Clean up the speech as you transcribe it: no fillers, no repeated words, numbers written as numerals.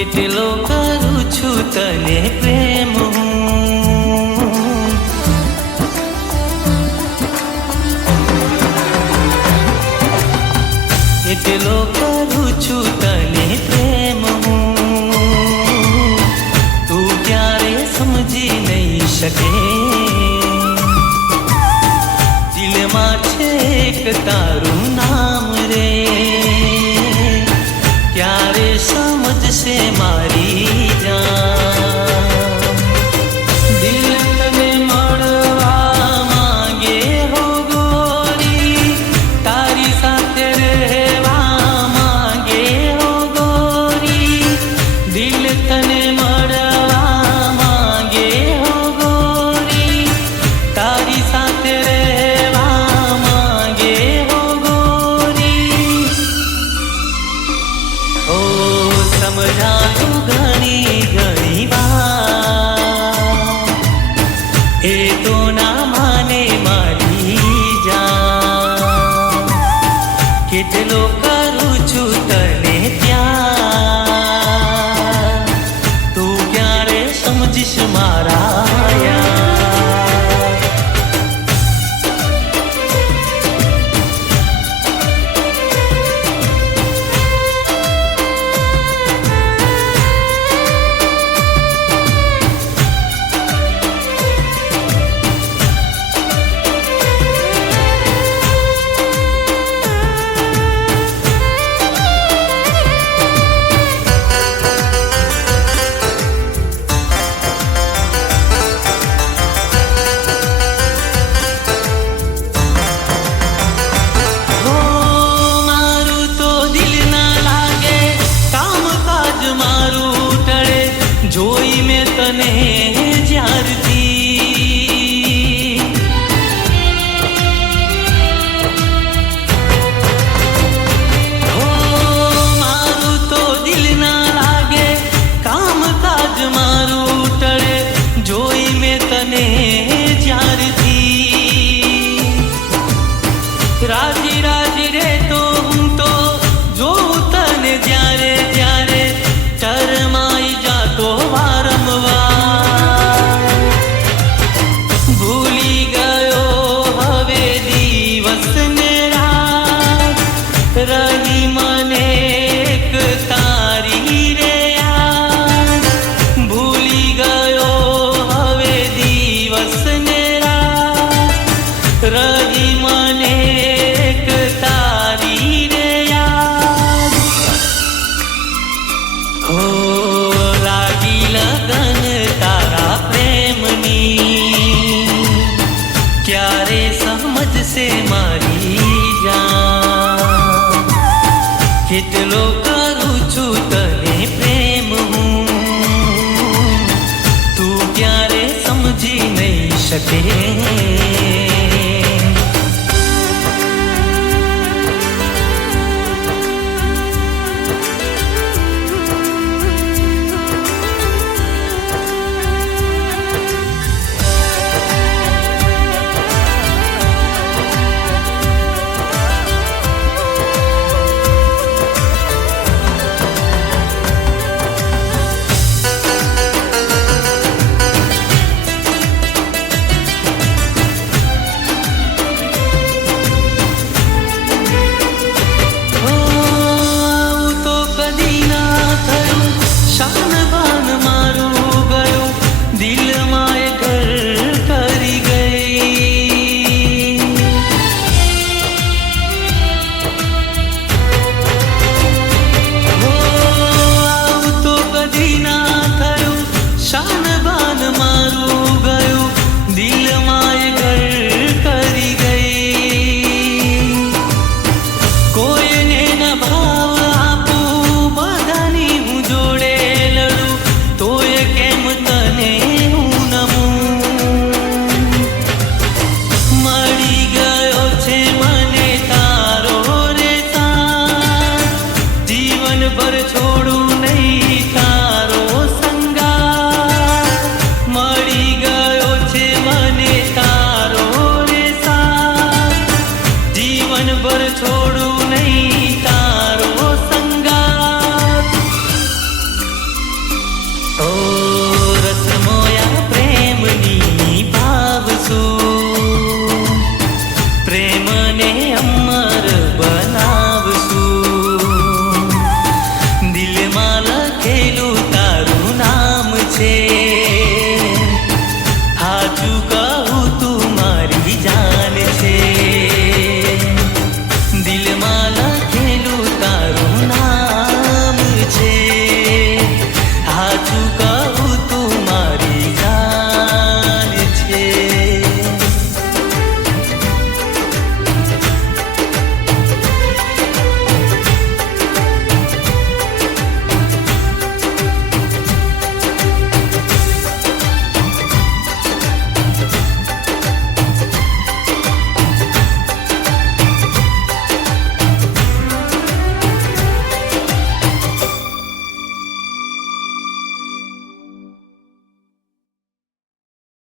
કેટલો કરું છું તને પ્રેમ કેટલો કરું છું તને પ્રેમ તું ક્યારે સમજી નહીં શકે દિલમાં છે એક તારું નામ રે ક્યારે સમજશે મારી જાન દિલ તને મળવા માંગે હો ગોરી તારી સાથે રહેવા માંગે હો ગોરી દિલ તને મળવા માંગે હો ગોરી તારી સાથે રહેવા માંગે હો ગોરી ઓ સમજાતું ઘણી ઘણી વાર એ તો ના માને મારી જાન કેટલો કરું છું તને પ્યાર તું ક્યારે સમજીશ મારા યાર જોઈ મેં તને જ્યારથી મારું તો દિલ ના લાગે કામકાજ મારું ટળે જોઈ મેં તને જ્યારથી રાજી રાજી રે તો હું તો જોઉં તને જ્યારે ત્યારે શરમાઈ જાતો વારંવાર ભૂલી ગયો હવે દિવસ ને રાત રહી મને એક તારી રે યાદ ભૂલી ગયો હવે દિવસ ને રાત રહી મને એક તારી રે યાદ હો લાગી લગન તારા પ્રેમની ક્યારે સમજશે મારી જાન કેટલો કરું છું તને પ્રેમ તું ક્યારે સમજી નહીં શકે જીવન ભર છોડું નહીં.